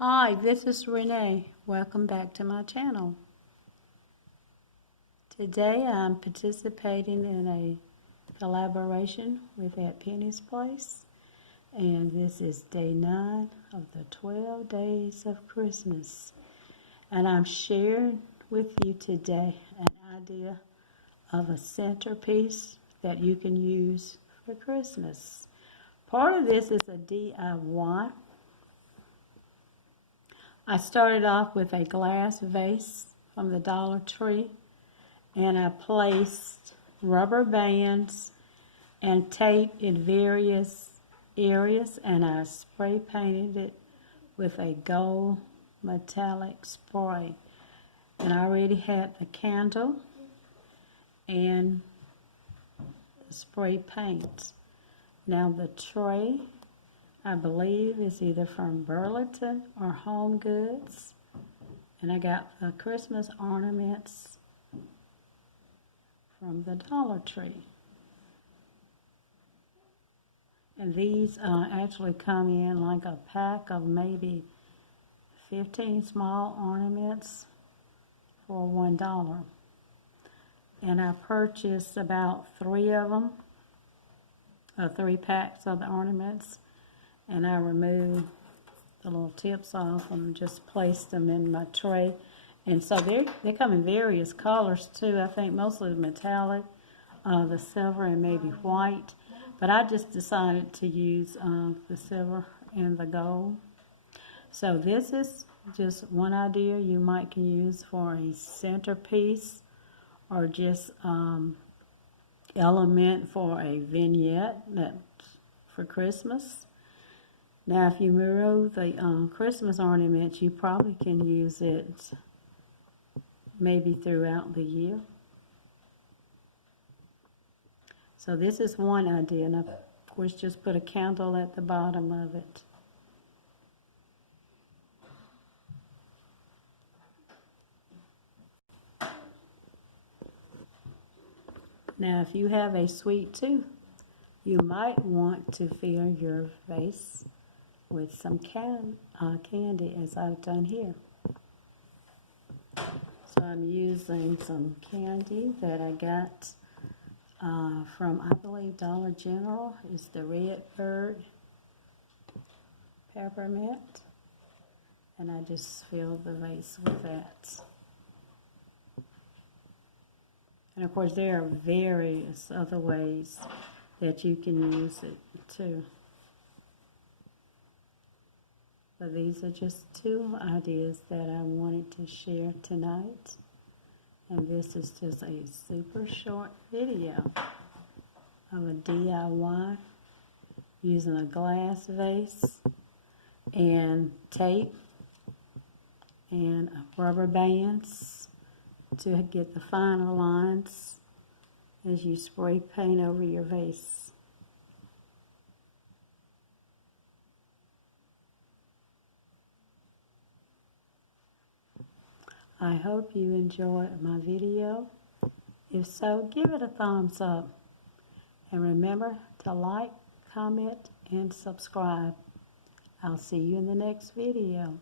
Hi, this is Renee. Welcome back to my channel. Today I'm participating in a collaboration with At Penny's Place, and this is day 9 of the 12 days of Christmas. And I'm sharing with you today an idea of a centerpiece that you can use for Christmas. Part of this is a DIY. I started off with a glass vase from the Dollar Tree, and I placed rubber bands and tape in various areas, and I spray painted it with a gold metallic spray. And I already had the candle and the spray paint. Now the tray, I believe, is either from Burlington or Home Goods. And I got the Christmas ornaments from the Dollar Tree. And these actually come in like a pack of maybe 15 small ornaments for $1. And I purchased about 3 of them, 3 packs of the ornaments. And I removed the little tips off and just placed them in my tray. And so they come in various colors too. I think mostly metallic, the silver, and maybe white. But I just decided to use the silver and the gold. So this is just one idea you might can use for a centerpiece, or just element for a vignette for Christmas. Now, if you remove the Christmas ornaments, you probably can use it maybe throughout the year. So this is one idea, and of course just put a candle at the bottom of it. Now, if you have a sweet tooth, you might want to fill your vase with some candy, as I've done here. So I'm using some candy that I got from, I believe, Dollar General. It's the Red Bird Peppermint. And I just filled the vase with that. And of course there are various other ways that you can use it too. But these are just 2 ideas that I wanted to share tonight. And this is just a super short video of a DIY using a glass vase and tape and rubber bands to get the finer lines as you spray paint over your vase. I hope you enjoyed my video. If so, give it a thumbs up. And remember to like, comment, and subscribe. I'll see you in the next video.